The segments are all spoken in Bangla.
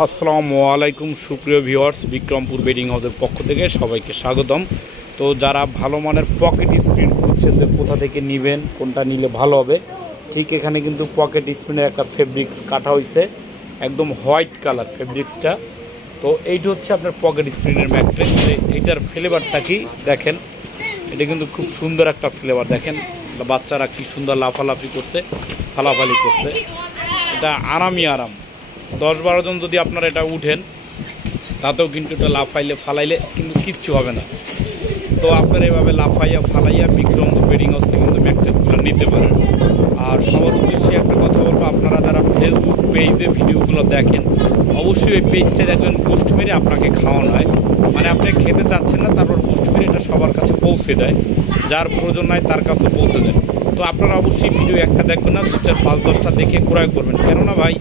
আসসালামু আলাইকুম সুপ্রিয় ভিউয়ার্স, বিক্রমপুর বেডিং হাউসের পক্ষ থেকে সবাইকে স্বাগতম। তো যারা ভালো মানের পকেট স্ক্রিন খুঁজছেন যে কোথা থেকে নেবেন, কোনটা নিলে ভালো হবে, ঠিক এখানে কিন্তু পকেট স্ক্রিনের একটা ফেব্রিক্স কাটা হয়েছে, একদম হোয়াইট কালার ফেব্রিক্সটা। তো এইটা হচ্ছে আপনার পকেট স্ক্রিনের ম্যাট্রেস। এইটার ফ্লেভারটা কি দেখেন, এটা কিন্তু খুব সুন্দর একটা ফ্লেভার। দেখেন বাচ্চারা কি সুন্দর লাফালাফি করছে, ফালাফালি করছে, এটা আরামই আরাম। 10-12 জন যদি আপনারা এটা উঠেন তাতেও কিন্তু এটা লাফাইলে ফালাইলে কিন্তু কিচ্ছু হবে না। তো আপনারা এভাবে লাফাইয়া ফালাইয়া বিক্রমপুর বেডিং হাউস থেকে কিন্তু ম্যাট্রেসগুলো নিতে পারেন। আর সবার উদ্দেশ্যে একটা কথা বলবো, আপনারা যারা ফেসবুক পেজে ভিডিওগুলো দেখেন অবশ্যই ওই পেজটা দেখবেন বুস্ট মেরে আপনাকে খাওয়ানো হয়, মানে আপনি খেতে চাচ্ছেন না, তারপর বুস্ট মেরে এটা সবার কাছে পৌঁছে দেয়, যার প্রয়োজন নয় তার কাছে পৌঁছে দেয়। তো আপনারা অবশ্যই ভিডিও একটা দেখবেন না, 2, 4, 5, 10টা দেখে ক্রয় করবেন। কেননা ভাই,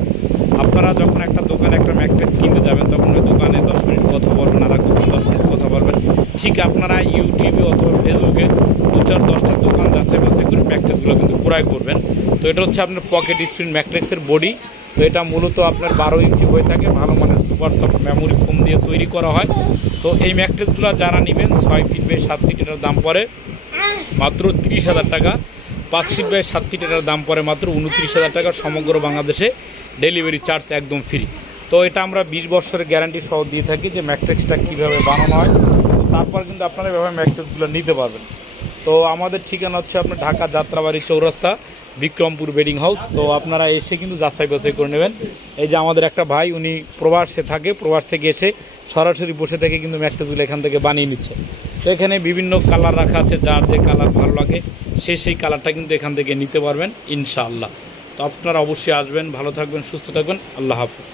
আপনারা যখন একটা দোকানে একটা ম্যাট্রেস কিনতে যাবেন তখন ওই দোকানে 10 মিনিট কথা বলবেন, আর এক দোকানে 10 মিনিট কথা বলবেন। ঠিক আপনারা ইউটিউবে অথবা ফেসবুকে 2, 4, 10টা দোকান যাচাই বাছাই করে ম্যাট্রেসগুলো কিন্তু ক্রয় করবেন। তো এটা হচ্ছে আপনার পকেট স্ক্রিন ম্যাট্রেসের বডি। তো এটা মূলত আপনার 12 ইঞ্চি হয়ে থাকে, ভালো মানের সুপার সফট মেমোরি ফোম দিয়ে তৈরি করা হয়। তো এই ম্যাট্রেসগুলো যারা নেবেন 6 ফিট বাই 7 ফিট, এটার দাম পড়ে মাত্র 30,000 টাকা। 5 ফিট বাই 7 ফিট, এটার দাম পড়ে মাত্র 29,000 টাকা। সমগ্র বাংলাদেশে ডেলিভারি চার্জ একদম ফ্রি। তো এটা আমরা 20 বছরের গ্যারান্টি সহ দিয়ে থাকি যে ম্যাট্রেসটা কীভাবে বানানো হয়। তো তারপর কিন্তু আপনারা এভাবে ম্যাট্রেসগুলো নিতে পারবেন। তো আমাদের ঠিকানা হচ্ছে আপনার ঢাকা যাত্রাবাড়ি চৌরাস্তা, বিক্রমপুর বেডিং হাউস। তো আপনারা এসে কিন্তু যাচাই বাছাই করে নেবেন। এই যে আমাদের একটা ভাই, উনি প্রবাসে থাকে, প্রবাস থেকে এসে সরাসরি বসে থেকে কিন্তু ম্যাট্রেসগুলো এখান থেকে বানিয়ে নিচ্ছে। তো এখানে বিভিন্ন কালার রাখা আছে, যার যে কালার ভালো লাগে সেই কালারটা কিন্তু এখান থেকে নিতে পারবেন ইনশাআল্লাহ। তো আপনারা অবশ্যই আসবেন, ভালো থাকবেন, সুস্থ থাকবেন, আল্লাহ হাফিজ।